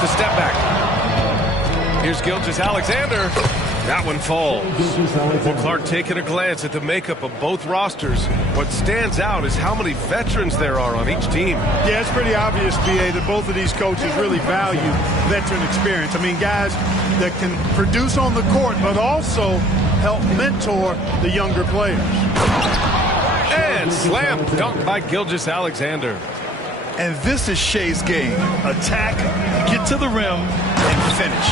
with the step back. Here's Gilgeous-Alexander. That one falls. Well, Clark, taking a glance at the makeup of both rosters, what stands out is how many veterans there are on each team. Yeah, it's pretty obvious, B.A., that both of these coaches really value veteran experience. I mean, guys that can produce on the court, but also help mentor the younger players. And slam dunk by Gilgeous-Alexander. And this is Shea's game. Attack, get to the rim, and finish.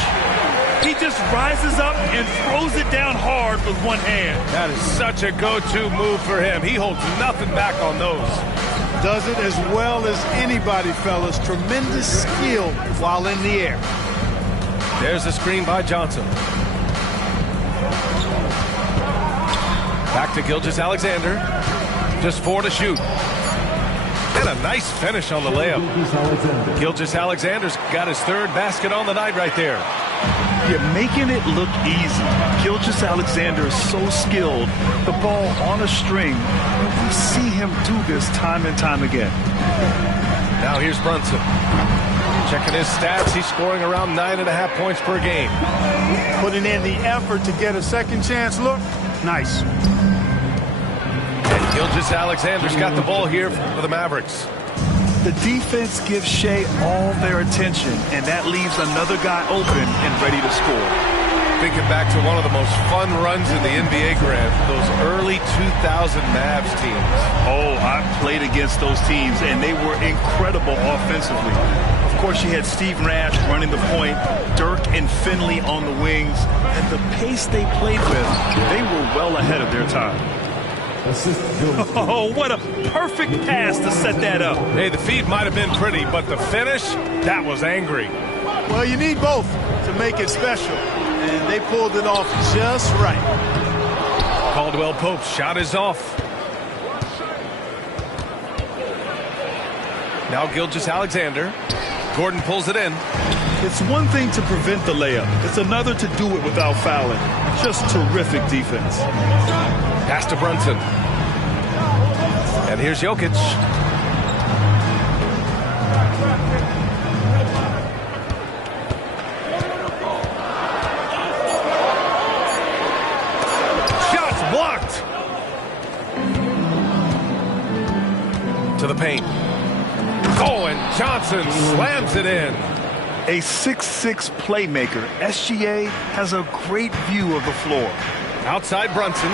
He just rises up and throws it down hard with one hand. That is such a go-to move for him. He holds nothing back on those. Does it as well as anybody, fellas. Tremendous skill while in the air. There's a screen by Johnson. Back to Gilgeous-Alexander. Just 4 to shoot. And a nice finish on the layup. Gilgeous-Alexander's got his 3rd basket on the night right there. You're making it look easy. Gilgeous-Alexander is so skilled. The ball on a string. We see him do this time and time again. Now here's Brunson. Checking his stats, he's scoring around 9.5 points per game. Putting in the effort to get a second chance look. Nice. And Gilgeous-Alexander's got the ball here for the Mavericks. The defense gives Shea all their attention, and that leaves another guy open and ready to score. Thinking back to one of the most fun runs in the NBA, Grant, those early 2000 Mavs teams. Oh, I played against those teams, and they were incredible offensively. Of course, you had Steve Nash running the point, Dirk and Finley on the wings, and the pace they played with, they were well ahead of their time. Oh, what a perfect pass to set that up. Hey, the feed might have been pretty, but the finish, that was angry. Well, you need both to make it special, and they pulled it off just right. Caldwell Pope's shot is off. Now Gilgeous-Alexander. Gordon pulls it in. It's one thing to prevent the layup. It's another to do it without fouling. Just terrific defense. Pass to Brunson. And here's Jokic. Shots blocked. To the paint. Oh, and Johnson slams it in. A 6'6" playmaker, SGA has a great view of the floor. Outside Brunson.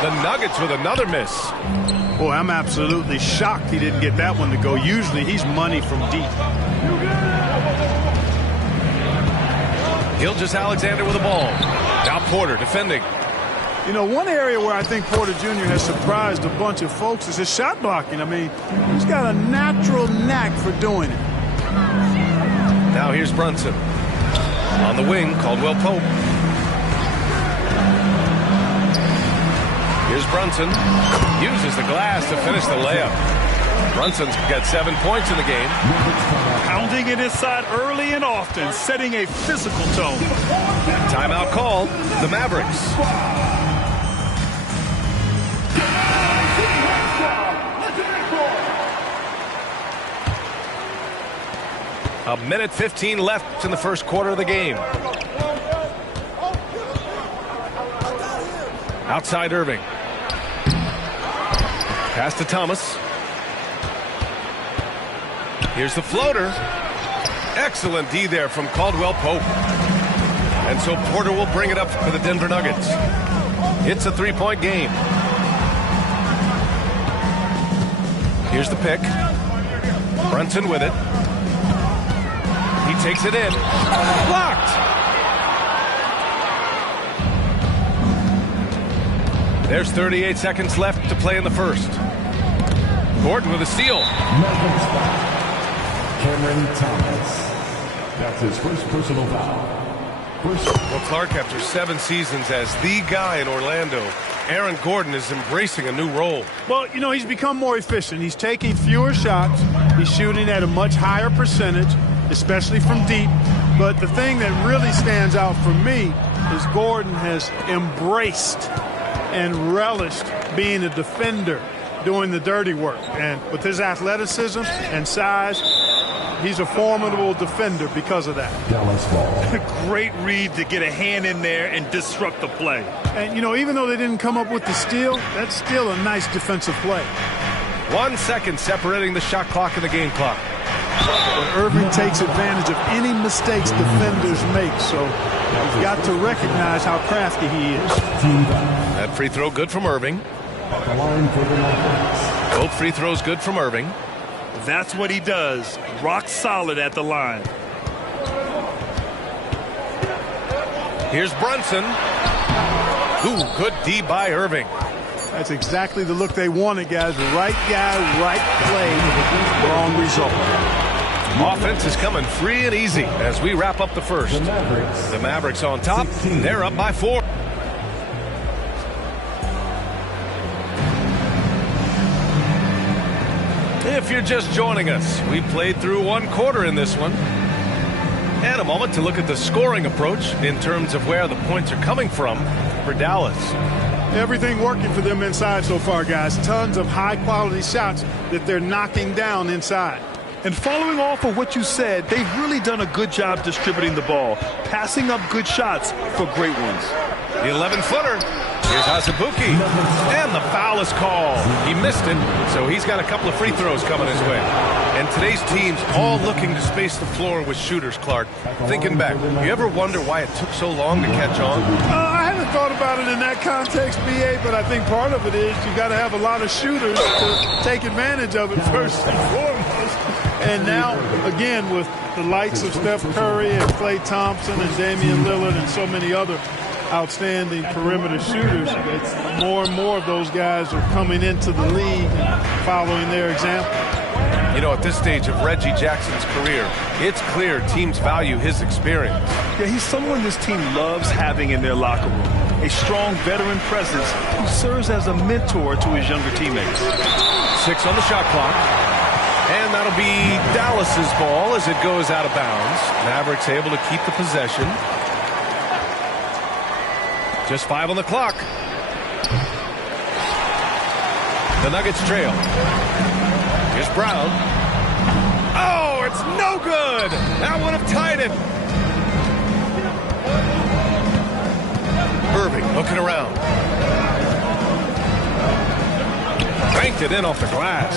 The Nuggets with another miss. Boy, I'm absolutely shocked he didn't get that one to go. Usually he's money from deep. Gilgeous-Alexander with the ball. Now Porter defending. You know, one area where I think Porter Jr. has surprised a bunch of folks is his shot blocking. I mean, he's got a natural knack for doing it. Now here's Brunson. On the wing, Caldwell Pope. Here's Brunson. Uses the glass to finish the layup. Brunson's got 7 points in the game. Pounding it inside early and often, setting a physical tone. Timeout called. The Mavericks. A minute 15 left in the first quarter of the game. Outside Irving. Pass to Thomas. Here's the floater. Excellent D there from Caldwell Pope. And so Porter will bring it up for the Denver Nuggets. It's a 3-point game. Here's the pick. Brunson with it. He takes it in. Blocked. There's 38 seconds left to play in the first. Gordon with a steal. Cameron Thomas. That's his first personal foul. Well, Clark, after 7 seasons as the guy in Orlando, Aaron Gordon is embracing a new role. Well, you know, he's become more efficient. He's taking fewer shots. He's shooting at a much higher percentage, especially from deep. But the thing that really stands out for me is Gordon has embraced and relished being a defender, doing the dirty work. And with his athleticism and size, He's a formidable defender because of that. Dallas ball. Great read to get a hand in there and disrupt the play. And, you know, even though they didn't come up with the steal, that's still a nice defensive play. 1 second separating the shot clock and the game clock. But Irving takes advantage of any mistakes defenders make, so you've got to recognize how crafty he is. That free throw good from Irving. At the line for the Nuggets. Both free throws good from Irving. That's what he does. Rock solid at the line. Here's Brunson. Ooh, good D by Irving. That's exactly the look they wanted, guys. Right guy, right play, wrong result. Offense is coming free and easy as we wrap up the first. The Mavericks on top. 16. They're up by 4. If you're just joining us, we played through 1 quarter in this one. And a moment to look at the scoring approach in terms of where the points are coming from for Dallas. Everything working for them inside so far, guys. Tons of high-quality shots that they're knocking down inside. And following off of what you said, they've really done a good job distributing the ball, passing up good shots for great ones. The 11-footer. Here's Azubuike. And the foul is called. He missed it, so he's got a couple of free throws coming his way. And today's team's all looking to space the floor with shooters, Clark. Thinking back, you ever wonder why it took so long to catch on? I haven't thought about it in that context, B.A., but I think part of it is you got to have a lot of shooters to take advantage of it first and foremost. And now, again, with the likes of Steph Curry and Klay Thompson and Damian Lillard and so many other outstanding perimeter shooters, more and more of those guys are coming into the league and following their example. You know, at this stage of Reggie Jackson's career, it's clear teams value his experience. Yeah, he's someone this team loves having in their locker room. A strong veteran presence who serves as a mentor to his younger teammates. 6 on the shot clock. And that'll be Dallas's ball as it goes out of bounds. Mavericks able to keep the possession. Just 5 on the clock. The Nuggets trail. Here's Brown. Oh, it's no good. That would have tied it. Irving looking around. Banked it in off the glass.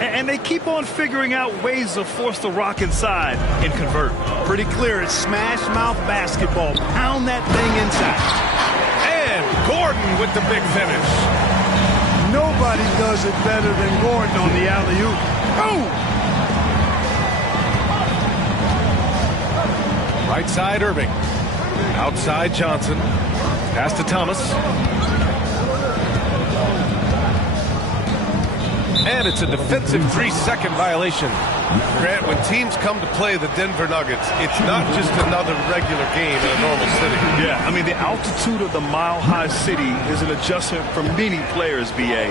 And they keep on figuring out ways to force the Rock inside and convert. Pretty clear. It's smash mouth basketball. Pound that thing inside. And Gordon with the big finish. Nobody does it better than Gordon on the alley-oop. Oh! Right side Irving. Outside Johnson. Pass to Thomas. And it's a defensive 3-second violation. Grant, when teams come to play the Denver Nuggets, it's not just another regular game in a normal city. Yeah, I mean, the altitude of the mile-high city is an adjustment for many players, B.A.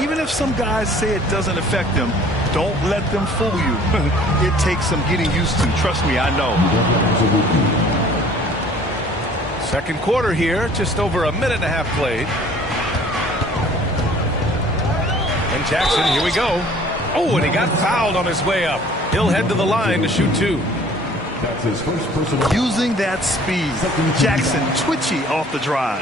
Even if some guys say it doesn't affect them, don't let them fool you. It takes some getting used to. Trust me, I know. Second quarter here, just over a minute and a half played. And Jackson, here we go. Oh, and he got fouled on his way up. He'll head to the line to shoot 2. That's his first personal. Using that speed, Jackson twitchy off the drive.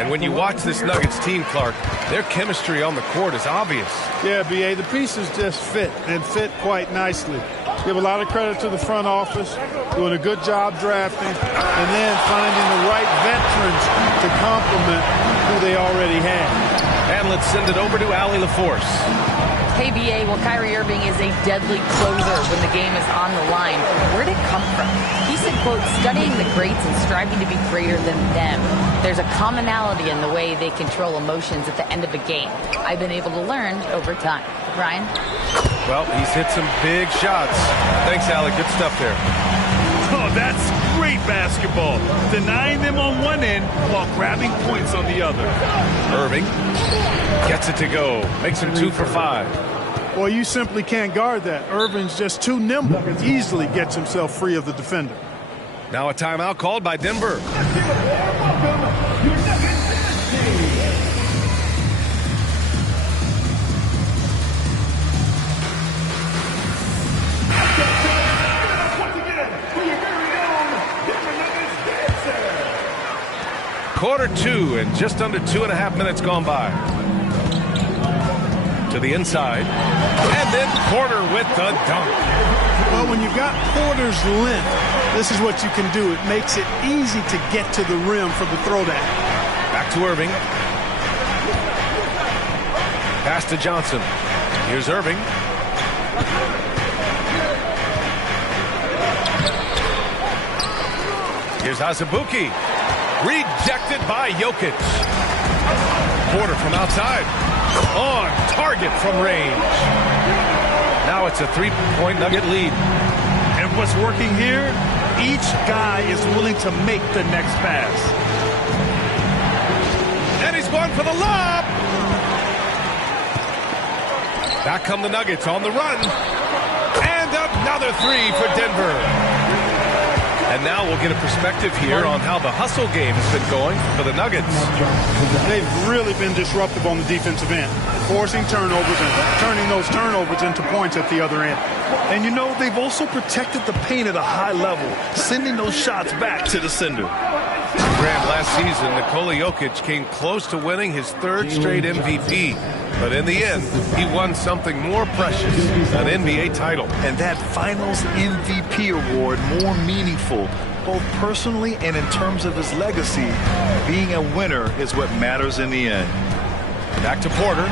And when you watch this Nuggets team, Clark, their chemistry on the court is obvious. Yeah, B.A., the pieces just fit, and fit quite nicely. Give a lot of credit to the front office, doing a good job drafting, and then finding the right veterans to complement who they already had. And let's send it over to Allie LaForce. KBA, well, Kyrie Irving is a deadly closer when the game is on the line. Where'd it come from? He said, quote, studying the greats and striving to be greater than them. There's a commonality in the way they control emotions at the end of a game. I've been able to learn over time. Ryan? Well, he's hit some big shots. Thanks, Allie. Good stuff there. Oh, that's great basketball. Denying them on one end while grabbing points on the other. Irving gets it to go. Makes him 2 for 5. Well, you simply can't guard that. Irving's just too nimble. Easily gets himself free of the defender. Now a timeout called by Denver. Quarter 2 and just under 2.5 minutes gone by. To the inside. And then Porter with the dunk. Well, when you've got Porter's length, this is what you can do. It makes it easy to get to the rim for the throwdown. Back to Irving. Pass to Johnson. Here's Irving. Here's Azubuike. Rejected by Jokic. Porter from outside. On target from range. Now it's a 3-point Nugget lead. And what's working here, each guy is willing to make the next pass. And he's going for the lob. Back come the Nuggets on the run. And another three for Denver. And now we'll get a perspective here on how the hustle game has been going for the Nuggets. They've really been disruptive on the defensive end, forcing turnovers and turning those turnovers into points at the other end. And you know, they've also protected the paint at a high level, sending those shots back to the sender. Grant, last season, Nikola Jokic came close to winning his third straight MVP. But in the end, he won something more precious, an NBA title. And that Finals MVP award more meaningful, both personally and in terms of his legacy. Being a winner is what matters in the end. Back to Porter.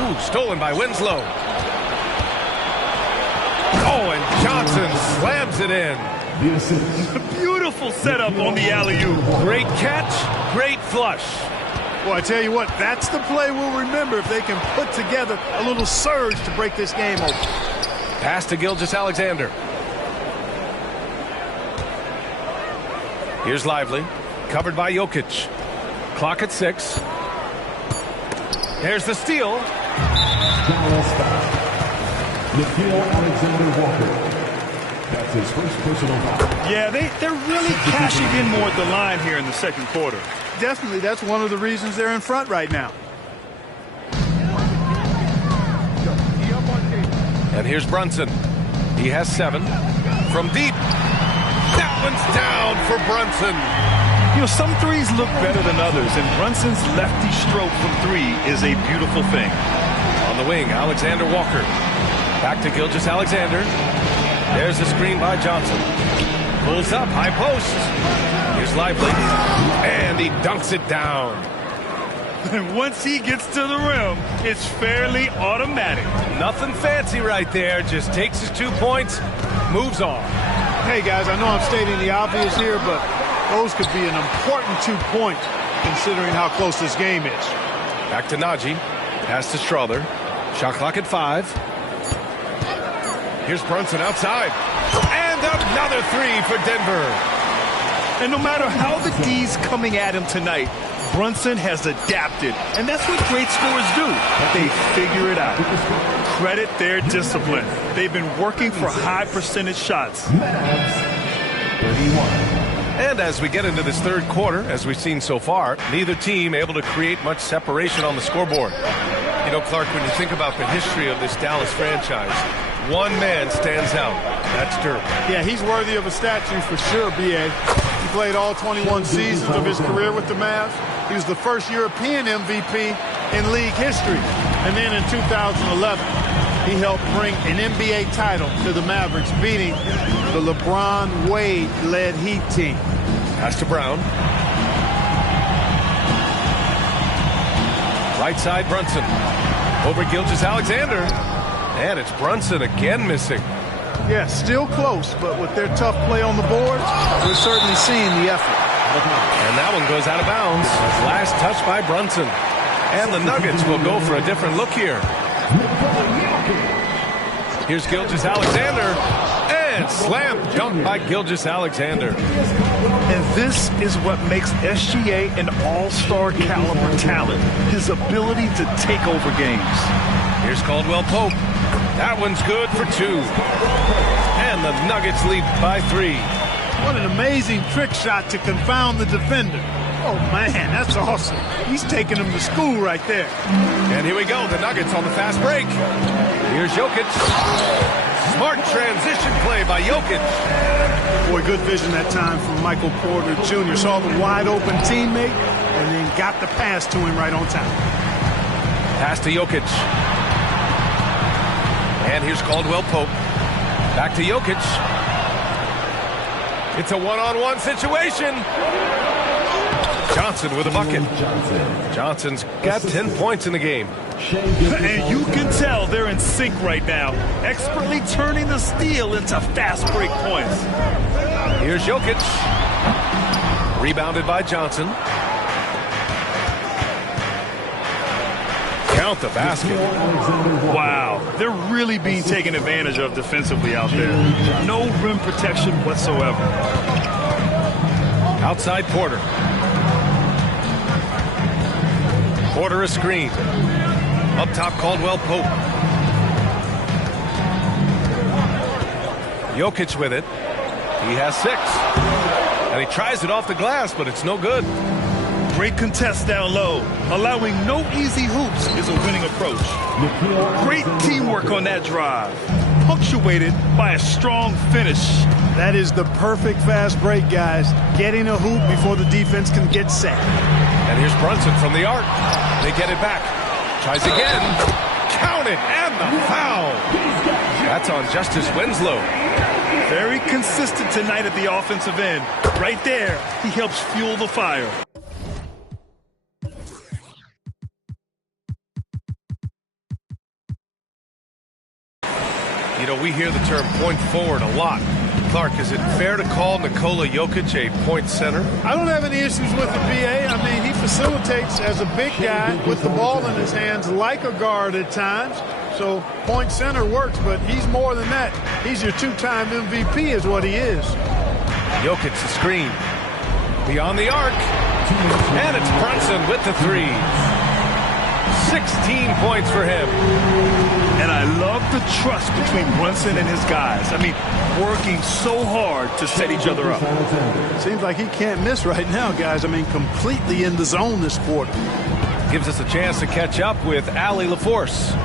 Ooh, stolen by Winslow. Oh, and Johnson slams it in. Beautiful setup on the alley-oop. Great catch, great flush. Well, I tell you what, that's the play we'll remember if they can put together a little surge to break this game open. Pass to Gilgeous-Alexander. Here's Lively, covered by Jokic. Clock at 6. Here's the steal. Nickeil Alexander-Walker. That's his first personal foul. Yeah, they're really cashing in more at the line here in the second quarter. Definitely, that's one of the reasons they're in front right now. And here's Brunson. He has 7. From deep. That one's down for Brunson. You know, some threes look better than others, and Brunson's lefty stroke from 3 is a beautiful thing. On the wing, Alexander Walker. Back to Gilgeous-Alexander. There's a screen by Johnson. Pulls up, high post. Here's Lively. And he dunks it down. And once he gets to the rim, it's fairly automatic. Nothing fancy right there. Just takes his 2 points, moves on. Hey, guys, I know I'm stating the obvious here, but those could be an important 2 points considering how close this game is. Back to Naji. Pass to Strother. Shot clock at 5. Here's Brunson outside. And another 3 for Denver. And no matter how the D's coming at him tonight, Brunson has adapted. And that's what great scorers do. They figure it out. Credit their discipline. They've been working for high percentage shots. 31. And as we get into this third quarter, as we've seen so far, neither team able to create much separation on the scoreboard. You know, Clark, when you think about the history of this Dallas franchise, one man stands out. That's Dirk. Yeah, he's worthy of a statue for sure, B.A. He played all 21 seasons of his career with the Mavs. He was the first European MVP in league history. And then in 2011, he helped bring an NBA title to the Mavericks, beating the LeBron Wade-led Heat team. Pass to Brown. Right side, Brunson. Over Gilgeous-Alexander. And it's Brunson again missing. Yeah, still close, but with their tough play on the boards, we're certainly seeing the effort. And that one goes out of bounds. Last touch by Brunson. And the Nuggets will go for a different look here. Here's Gilgeous-Alexander. And slam dunk by Gilgeous-Alexander. And this is what makes SGA an all-star caliber talent. His ability to take over games. Here's Caldwell Pope. That one's good for 2. And the Nuggets lead by 3. What an amazing trick shot to confound the defender. Oh, man, that's awesome. He's taking him to school right there. And here we go, the Nuggets on the fast break. Here's Jokic. Smart transition play by Jokic. Boy, good vision that time from Michael Porter Jr. Saw the wide-open teammate and then got the pass to him right on time. Pass to Jokic. And here's Caldwell Pope. Back to Jokic. It's a one-on-one situation. Johnson with a bucket. Johnson's got 10 points in the game. And you can tell they're in sync right now, expertly turning the steal into fast break points. Here's Jokic. Rebounded by Johnson. Count the basket. Wow, they're really being taken advantage of defensively out there. No rim protection whatsoever. Outside Porter. Porter a screen. Up top, Caldwell Pope. Jokic with it. He has 6. And he tries it off the glass, but it's no good. Great contest down low. Allowing no easy hoops is a winning approach. Great teamwork on that drive. Punctuated by a strong finish. That is the perfect fast break, guys. Getting a hoop before the defense can get set. And here's Brunson from the arc. They get it back. Tries again. Count it, and the foul. That's on Justice Winslow. Very consistent tonight at the offensive end. Right there, he helps fuel the fire. You know, we hear the term point forward a lot. Clark, is it fair to call Nikola Jokic a point center? I don't have any issues with the BA. I mean, he facilitates as a big guy with the ball in his hands like a guard at times. So point center works, but he's more than that. He's your 2-time MVP is what he is. Jokic the screen. Beyond the arc. And it's Brunson with the 3. 16 points for him. And I love the trust between Brunson and his guys. I mean, working so hard to set each other up. Seems like he can't miss right now, guys. I mean, completely in the zone this quarter. Gives us a chance to catch up with Allie LaForce.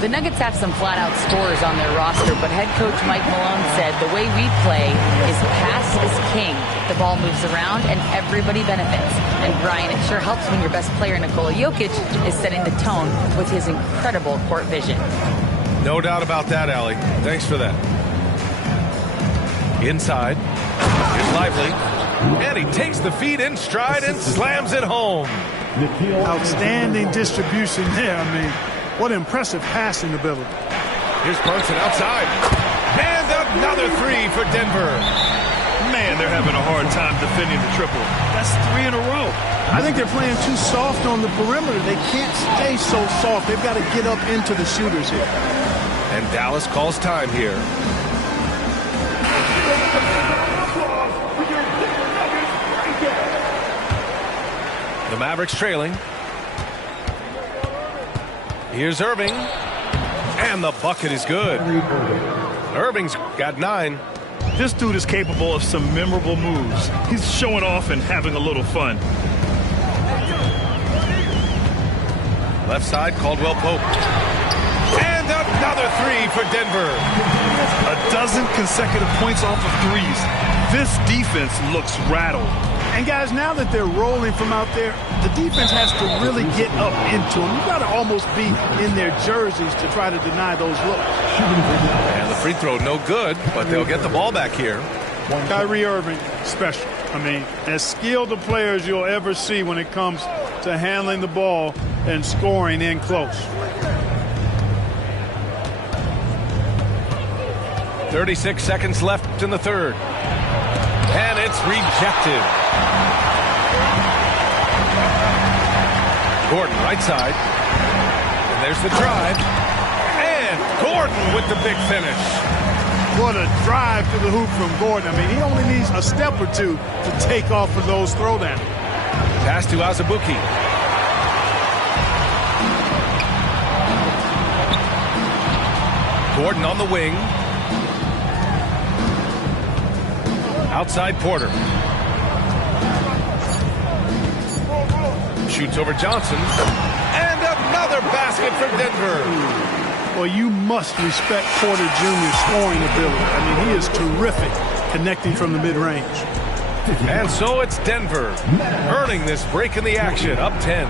The Nuggets have some flat-out scorers on their roster, but head coach Mike Malone said the way we play is pass is king. The ball moves around and everybody benefits. And Brian, it sure helps when your best player, Nikola Jokic, is setting the tone with his incredible court vision. No doubt about that, Allie. Thanks for that. Inside. Here's Lively. And he takes the feed in stride and slams it home. Outstanding distribution there. I mean, what impressive passing ability. Here's Brunson outside. And another 3 for Denver. Man, they're having a hard time defending the triple. That's 3 in a row. I think they're playing too soft on the perimeter. They can't stay so soft. They've got to get up into the shooters here. And Dallas calls time here. The Mavericks trailing. Here's Irving. And the bucket is good. Irving's got 9. This dude is capable of some memorable moves. He's showing off and having a little fun. Left side, Caldwell Pope. And another 3 for Denver. A dozen consecutive points off of threes. This defense looks rattled. And guys, now that they're rolling from out there, the defense has to really get up into them. You've got to almost be in their jerseys to try to deny those looks. And the free throw no good, but they'll get the ball back here. Kyrie Irving, special. I mean, as skilled a player as you'll ever see when it comes to handling the ball and scoring in close. 36 seconds left in the third. And it's rejected. Gordon, right side. And there's the drive. And Gordon with the big finish. What a drive to the hoop from Gordon. I mean, he only needs a step or two to take off of those throwdowns. Pass to Azubuike. Gordon on the wing. Outside Porter. Shoots over Johnson. And another basket for Denver. Well, you must respect Porter Jr.'s scoring ability. I mean, he is terrific connecting from the mid-range. And so it's Denver earning this break in the action, up 10.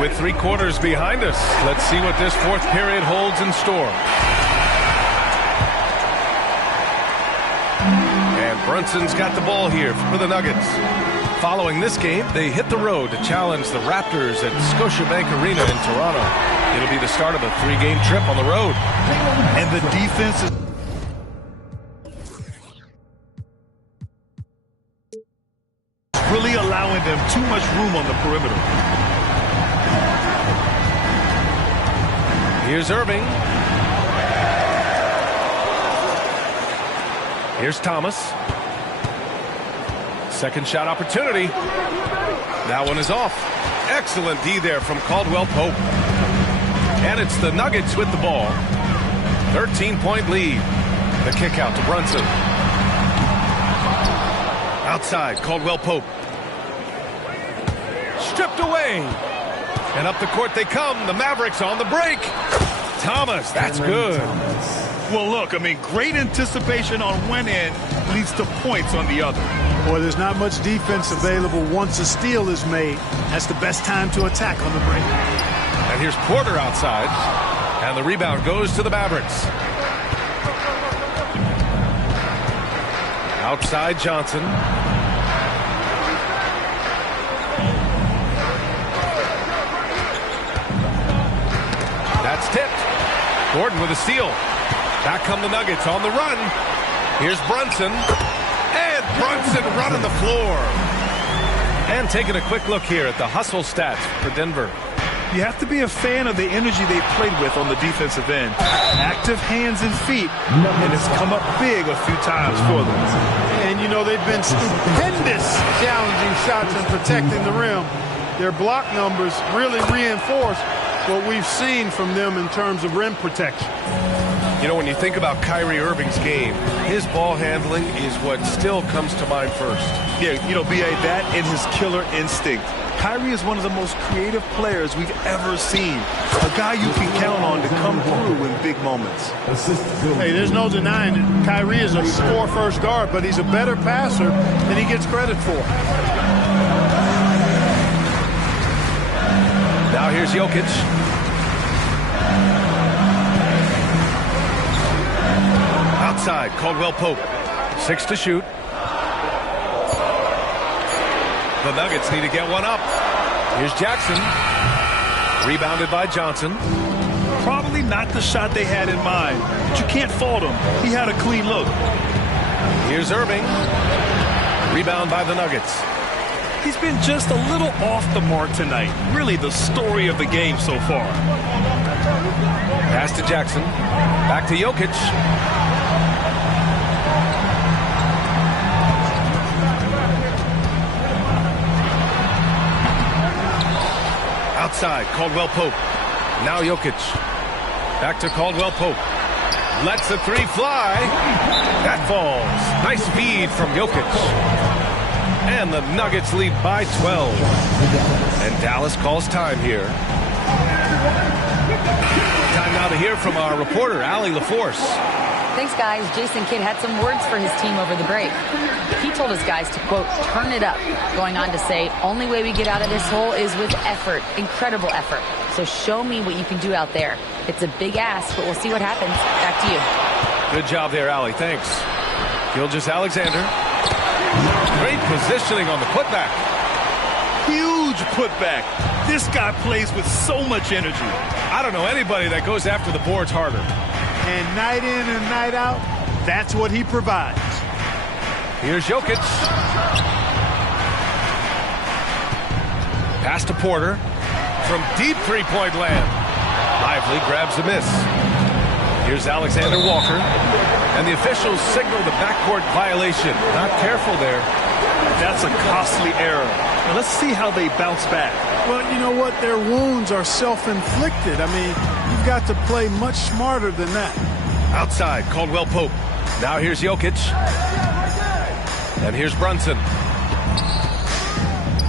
With 3 quarters behind us, let's see what this fourth period holds in store. And Brunson's got the ball here for the Nuggets. Following this game, they hit the road to challenge the Raptors at Scotiabank Arena in Toronto. It'll be the start of a 3-game trip on the road. And the defense is really allowing them too much room on the perimeter. Here's Irving. Here's Thomas. Second shot opportunity. That one is off. Excellent D there from Caldwell Pope. And it's the Nuggets with the ball. 13-point lead. The kick out to Brunson. Outside, Caldwell Pope. Stripped away. And up the court they come. The Mavericks on the break. Thomas, that's good. Well, look, I mean, great anticipation on one end leads to points on the other. Boy, there's not much defense available once a steal is made. That's the best time to attack on the break. And here's Porter outside. And the rebound goes to the Mavericks. Outside Johnson. That's tipped. Gordon with a steal. Back come the Nuggets on the run. Here's Brunson. And Brunson running the floor. And taking a quick look here at the hustle stats for Denver. You have to be a fan of the energy they played with on the defensive end. Active hands and feet, and it's come up big a few times for them. And, you know, they've been stupendous challenging shots and protecting the rim. Their block numbers really reinforce what we've seen from them in terms of rim protection. You know, when you think about Kyrie Irving's game, his ball handling is what still comes to mind first. Yeah, you know, B.A., that and his killer instinct. Kyrie is one of the most creative players we've ever seen. A guy you can count on to come through in big moments. Hey, there's no denying it. Kyrie is a score-first guard, but he's a better passer than he gets credit for. Now here's Jokic. Outside, Caldwell Pope. 6 to shoot. The Nuggets need to get one up. Here's Jackson. Rebounded by Johnson. Probably not the shot they had in mind, but you can't fault him. He had a clean look. Here's Irving. Rebound by the Nuggets. He's been just a little off the mark tonight. Really the story of the game so far. Pass to Jackson. Back to Jokic. Outside, Caldwell Pope. Now Jokic. Back to Caldwell Pope. Lets the 3 fly. That falls. Nice feed from Jokic. And the Nuggets lead by 12. And Dallas calls time here. Time now to hear from our reporter, Allie LaForce. Thanks, guys. Jason Kidd had some words for his team over the break. He told his guys to, quote, turn it up, going on to say, only way we get out of this hole is with effort, incredible effort. So show me what you can do out there. It's a big ask, but we'll see what happens. Back to you. Good job there, Allie. Thanks. Gilgeous-Alexander. Great positioning on the putback. Huge putback. This guy plays with so much energy. I don't know anybody that goes after the boards harder. And night in and night out, that's what he provides. Here's Jokic. Pass to Porter. From deep three-point land. Lively grabs the miss. Here's Alexander Walker. And the officials signal the backcourt violation. Not careful there. That's a costly error. Now let's see how they bounce back. Well, you know what? Their wounds are self-inflicted. I mean, you've got to play much smarter than that. Outside, Caldwell Pope. Now here's Jokic. And here's Brunson.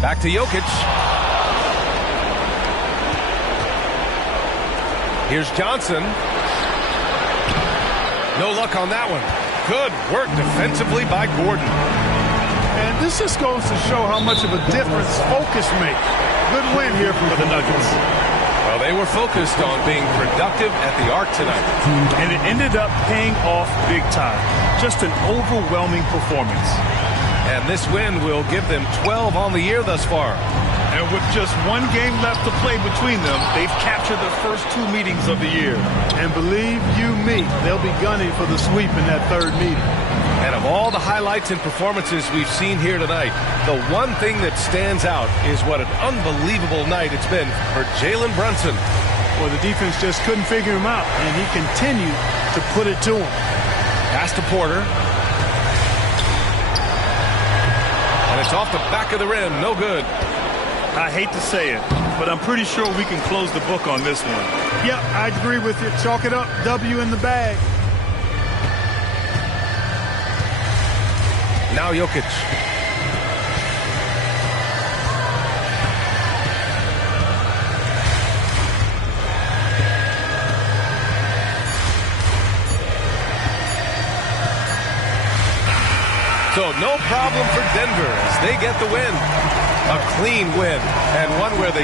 Back to Jokic. Here's Johnson. No luck on that one. Good work defensively by Gordon. And this just goes to show how much of a difference focus makes. Good win here for the Nuggets. Well, they were focused on being productive at the arc tonight. And it ended up paying off big time. Just an overwhelming performance. And this win will give them 12 on the year thus far. And with just one game left to play between them, they've captured their first 2 meetings of the year. And believe you me, they'll be gunning for the sweep in that third meeting. And of all the highlights and performances we've seen here tonight, the one thing that stands out is what an unbelievable night it's been for Jalen Brunson. Well, the defense just couldn't figure him out, and he continued to put it to him. Pass to Porter. And it's off the back of the rim. No good. I hate to say it, but I'm pretty sure we can close the book on this one. Yep, I agree with you. Chalk it up. W in the bag. Now Jokic. So no problem for Denver as they get the win. A clean win, and one where they